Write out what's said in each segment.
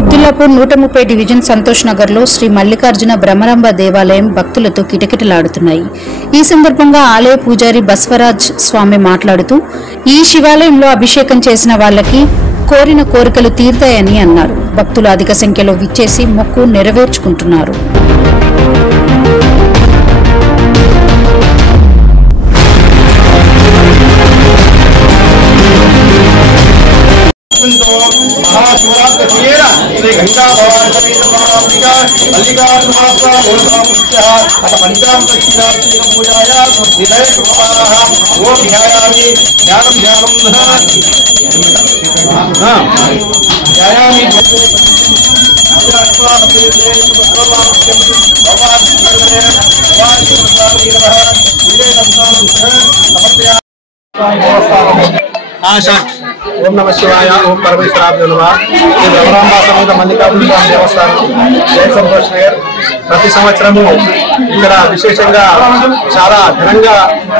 Qutbullapur 130 division Santosh Nagar లో శ్రీ మల్లికార్జున బ్రహ్మరాంబ దేవాలయం భక్తులతో కిటకిటలాడుతున్నాయి. ఈ సందర్భంగా ఆలయ పూజారి బస్వరాజ్ స్వామి మాట్లాడుతూ ఈ శివాలయంలో అభిషేకం చేసిన వాళ్ళకి కోరిన కోరికలు తీరుతాయని అన్నారు. భక్తులు అధిక సంఖ్యలో విచ్చేసి మొక్కు నెరవేర్చుకుంటున్నారు. ఓం నమ శివాయ, ఓం పరమేశ్వరాభ్యో నమః. ఈ బ్రహ్మరాంబ సమేత మల్లికార్జున స్వామి దేవస్థానం సంతోష్ నగర్ ప్రతి సంవత్సరము ఇక్కడ విశేషంగా చాలా ఘనంగా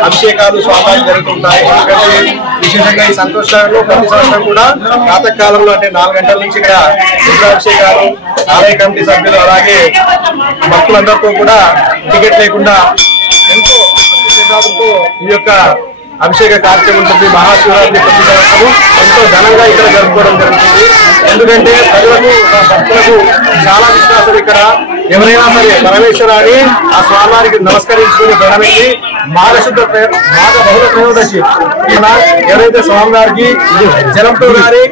అభిషేకాలు స్వామివారికి జరుగుతుంటాయి. ఎందుకంటే విశేషంగా ఈ సంతోష్ నగర్ లో ప్రతి సంవత్సరం కూడా ప్రాతకాలంలో అంటే 4 గంటల నుంచి ఇక్కడ రుద్రాభిషేకాలు ఆలయ కమిటీ సభ్యులు అలాగే భక్తులందరితో కూడా టికెట్ లేకుండా ఎంతో అభిషేకాలతో ఈ యొక్క అభిషేక కార్యక్రమం ఉంటుంది. మహాశివరాత్రి ప్రతి సంవత్సరం ఎంతో ఘనంగా ఇక్కడ జరుపుకోవడం జరుగుతుంది. ఎందుకంటే ప్రజలకు భక్తులకు చాలా విశ్వాసం. ఇక్కడ ఎవరైనా సరే పరమేశ్వరాన్ని ఆ స్వామివారికి నమస్కరించుకుని ఘనమైంది మాఘ బహుళ త్రయోదశి ఎవరైతే స్వామివారికి జలంతో గాని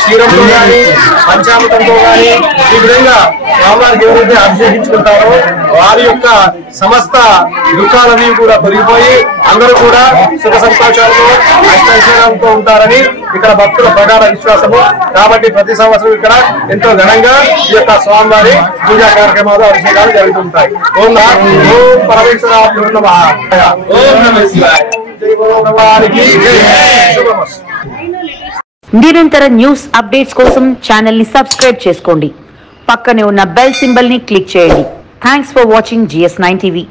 క్షీరంతో గాని పంచామృతంతో గాని ఈ విధంగా స్వామివారికి ఎవరైతే అభిషేకించుకుంటారో వారి యొక్క సమస్త దుఃఖాలన్నీ కూడా తొలగిపోయి అందరూ కూడా సుఖ సంతోషాలతో అష్టైశ్వర్యాలతో ఉంటారని ఇక్కడ భక్తుల ప్రగాఢ విశ్వాసము. కాబట్టి ప్రతి సంవత్సరం ఇక్కడ ఎంతో ఘనంగా ఈ యొక్క స్వామివారి పూజా కార్యక్రమాలు అభిషేకాలు జరుగుతుంటాయి. ఓం పరమేశ్వరాభ్యో నమః. నిరంతర న్యూస్ అప్డేట్స్ కోసం ఛానల్ ని సబ్స్క్రైబ్ చేసుకోండి. పక్కనే ఉన్న బెల్ సింబల్ ని క్లిక్ చేయండి. Thanks for watching GS9 TV.